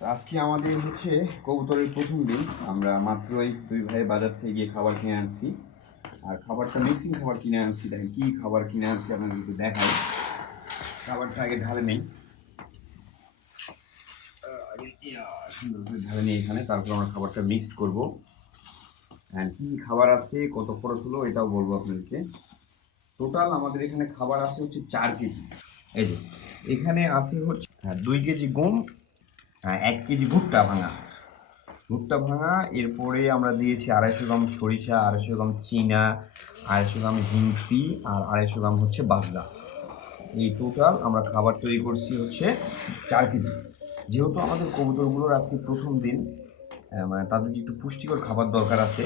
আজকে আমাদের হচ্ছে কবুতরের প্রথম দিন। আমরা মাত্র মাত্রই দুই ভাই বাজার থেকে গিয়ে খাবার কিনে আনছি। আর খাবারটা মিক্সিং খাবার কিনে আনছি। দেখেন কী খাবার কিনে আনছি আপনাদের একটু দেখাই। খাবারটা আগে ঢালে নেই। সুন্দর করে ঢালে নেই এখানে। তারপর আমরা খাবারটা মিক্সড করব। অ্যান্ড কী খাবার আছে কত খরচ হলো এটাও বলব আপনাদেরকে। টোটাল আমাদের এখানে খাবার আছে হচ্ছে চার কেজি। এই যে এখানে আছে হচ্ছে হ্যাঁ, দুই কেজি গম এক কেজি ভুট্টা ভাঙা। ভুট্টা ভাঙা, এরপরে আমরা দিয়েছি আড়াইশো গ্রাম সরিষা, আড়াইশো গ্রাম চিনা, আড়াইশো গ্রাম হিমপি আর আড়াইশো গ্রাম হচ্ছে বাজরা। এই টোটাল আমরা খাবার তৈরি করছি হচ্ছে চার কেজি। যেহেতু আমাদের কবুতরগুলোর আজকে প্রথম দিন মানে তাদেরকে একটু পুষ্টিকর খাবার দরকার আছে,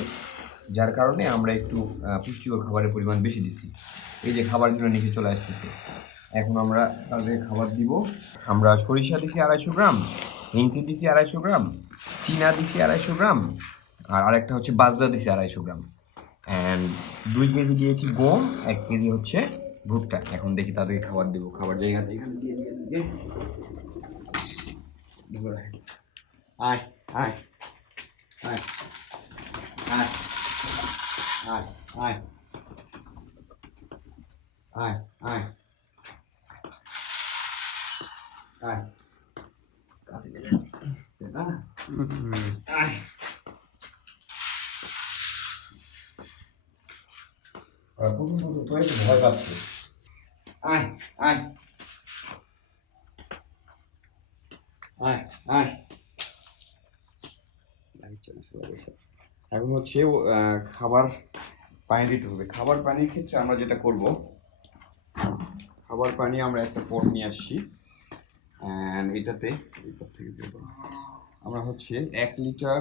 যার কারণে আমরা একটু পুষ্টিকর খাবারের পরিমাণ বেশি দিচ্ছি। এই যে খাবারগুলো নিচে চলে আসতেছে। এখন আমরা তাদের খাবার দিব। আমরা সরিষা দিছি আড়াইশো গ্রাম হিংকি দিছি আড়াইশো গ্রাম, চিনা দিছি আড়াইশো গ্রাম, আর আরেকটা হচ্ছে বাজরা দিছি আড়াইশো গ্রাম। অ্যান্ড দুই কেজি দিয়েছি গম, এক কেজি হচ্ছে ভুট্টা। এখন দেখি তাদেরকে খাবার দেবো, খাবার জায়গা এখানে দিয়ে দিয়ে। আয় আয় আয় আয় আয় আয় আয় আয়। আয়। না আয়। ভয় পাচ্ছে আয় আয়। এখন হচ্ছে খাবার পানি দিতে হবে। খাবার পানির ক্ষেত্রে আমরা যেটা করব খাবার পানি আমরা একটা পট নিয়ে আসছি। এটাতে এটার থেকে দেবো। আমরা হচ্ছে এক লিটার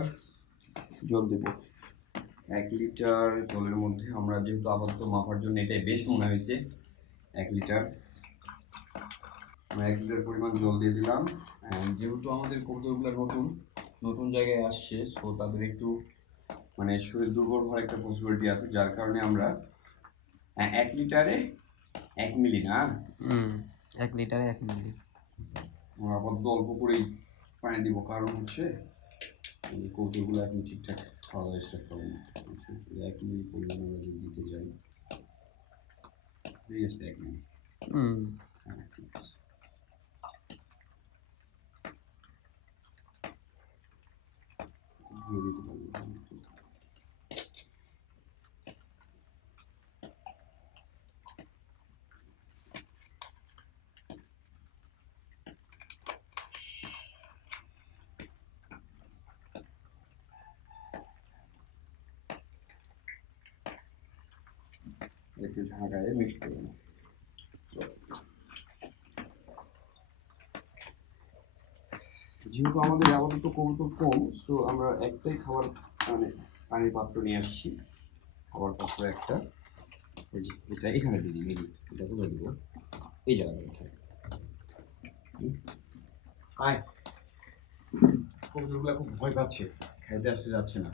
জল দেব। এক লিটার জলের মধ্যে আমরা যেহেতু আপাতত মাপার জন্য এটাই বেস্ট মনে হয়েছে, এক লিটার। আমরা এক লিটার পরিমাণ জল দিয়ে দিলাম। অ্যান্ড যেহেতু আমাদের কবুতরগুলো নতুন নতুন জায়গায় আসছে সো তাদের একটু মানে শরীর দুর্বল হওয়ার একটা পসিবিলিটি আছে, যার কারণে আমরা এক লিটারে এক মিলি না? এক লিটারে এক মিলি। আমরা আপাতত অল্প করেই পানি দিব। কারণ হচ্ছে, এই কৌটোগুলো এখন ঠিকঠাক খাওয়া দাওয়া স্টার্ট করব এক মিনিট পরিমাণ আমরা যদি দিতে যাই। ঠিক আছে এক মিনিট হুম হ্যাঁ ঠিক আছে দিয়ে দিতে পারব একটু ঝাঁকায় মিক্স করে নেব যেহেতু আমাদের আপাতত কবুতর কম সো আমরা একটাই খাবার মানে পানির পাত্র নিয়ে আসছি। খাবার পাত্র একটা। এই যে, এটা এখানে দিয়ে দিই, মিলি, এটা কোথায় দিব? এই জায়গাটা এখানে। আয়। কবুতরগুলো খুব ভয় পাচ্ছে, খাইতে আসতে যাচ্ছে না।